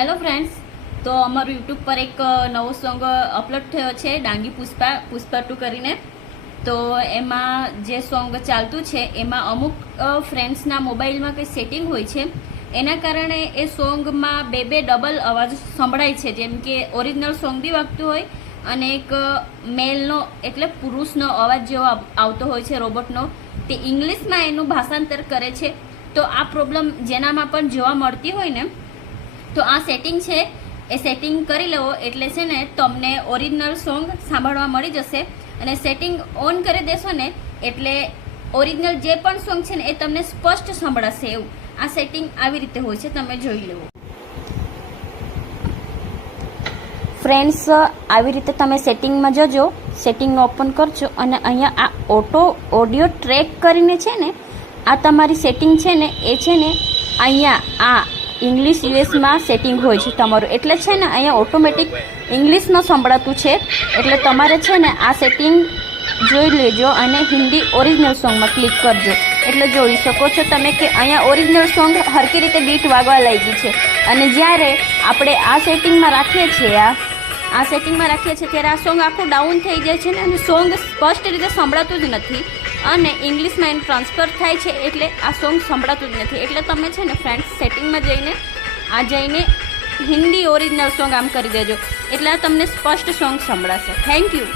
Hello friends, તો અમારું YouTube પર એક નવો સોંગ અપલોડ થયો છે, ડાંગી પુષ્પા 2 કરીને. તો એમાં જે સોંગ ચાલતું છે એમાં અમુક ફ્રેન્ડ્સના મોબાઈલમાં કંઈ સેટિંગ હોય છે, એના કારણે એ સોંગમાં બે ડબલ અવાજ સંભળાય છે. જેમ કે ઓરિજિનલ સોંગ બી વાગતું હોય અને એક મેલનો એટલે પુરુષનો અવાજ જેવો આવતો હોય છે, રોબોટનો. તે ઇંગ્લિશમાં એનું ભાષાંતર કરે છે. તો આ પ્રોબ્લેમ જેનામાં પણ જોવા મળતી હોય ને, તો આ સેટિંગ છે, એ સેટિંગ કરી લેવો એટલે છે ને તમને ઓરિજિનલ સોંગ સાંભળવા મળી જશે. અને સેટિંગ ઓન કરી દેશો ને એટલે ઓરિજિનલ જે પણ સોંગ છે ને એ તમને સ્પષ્ટ સંભળાશે. એવું આ સેટિંગ આવી રીતે હોય છે, તમે જોઈ લેવો. ફ્રેન્ડ્સ, આવી રીતે તમે સેટિંગમાં જજો, સેટિંગને ઓપન કરજો અને અહીંયા આ ઓડિયો ટ્રેક કરીને છે ને, આ તમારી સેટિંગ છે ને એ છે ને અહીંયા આ ઇંગ્લિશ યુએસમાં સેટિંગ હોય છે તમારું. એટલે છે ને અહીંયા ઓટોમેટિક ઇંગ્લિશમાં સંભળાતું છે. એટલે તમારે છે ને આ સેટિંગ જોઈ લેજો અને હિન્દી ઓરિજિનલ સોંગમાં ક્લિક કરજો. એટલે જોઈ શકો છો તમે કે અહીંયા ઓરિજિનલ સોંગ હરકી રીતે બીટ વાગવા લાગી છે. અને જ્યારે આપણે આ સેટિંગમાં રાખીએ છીએ ત્યારે આ સોંગ આખું ડાઉન થઈ જાય છે ને, અને સોંગ સ્પષ્ટ રીતે સંભળાતું જ નથી. અને ઇંગ્લિશમાં એનું ટ્રાન્સફર થાય છે એટલે આ સોંગ સંભળાતું જ નથી. એટલે તમે છે ને ફ્રેન્ડ્સ સેટિંગમાં જઈને હિન્દી ઓરિજિનલ સોંગ આમ કરી દેજો, એટલે આ તમને સ્પષ્ટ સોંગ સંભળાશે. Thank you.